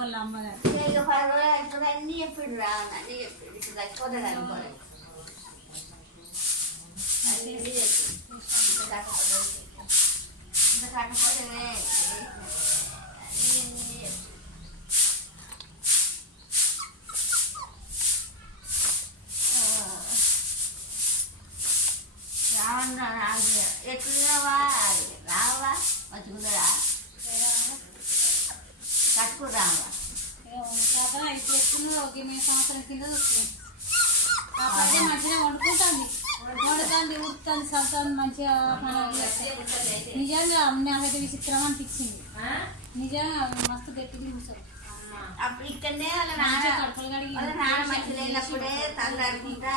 వాళ్ళ అమ్మగారు 10 రోజులు అవుతుంది అన్నీ చెప్పిండు రా అన్నీ చెప్పిండు ఇప్పుడు చచ్చిపోతాడు అనుకోలేదు అన్నీ చెప్పిండు ఇంకా కాకపోతే రావన్నా ఎట్లున్నావా రావా మంచిగుందరా కట్టుకు రావా ఇప్పుడు ఎట్లున్నదో ఒక సంవత్సరం కింద చూస్తుంది అప్పుడైతే మంచిగా వండుకుంటుంది ఉడుతుంది సల్తాన్ని మంచిగా నిజంగా నాకైతే విచిత్రం అనిపించింది నిజంగా మస్తు గట్టిగా కూర్చోదు అప్పుడు ఇక్కడనే వాళ్ళ నాన్న కడుపులు కడిగి వాళ్ళ నాన్న మంచి లేనప్పుడే తల్లి అనుకుంటా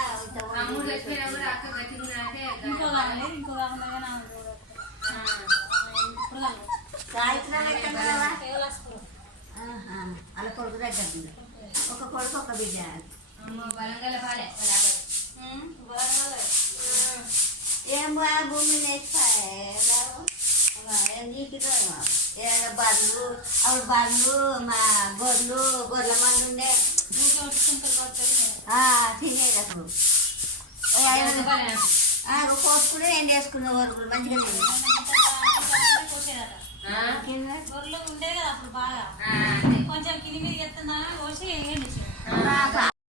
ఇంకో కావాలి ఇంకో కాకుండా అలా కొడుకు దగ్గర ఒక కొడుకు ఒక బిడ్డ ఏం బా భూమి నీకు బర్రెలు అప్పుడు బర్రెలు మా గొర్రెల మంది ఉండే తినేది అప్పుడు కోసుకుని ఎండ వేసుకునే వరకు మంచిగా గొర్రెలు ఉండేది కదా అప్పుడు బాగా కొంచెం కింది మీద ఎత్తుందా కోసి ఎండి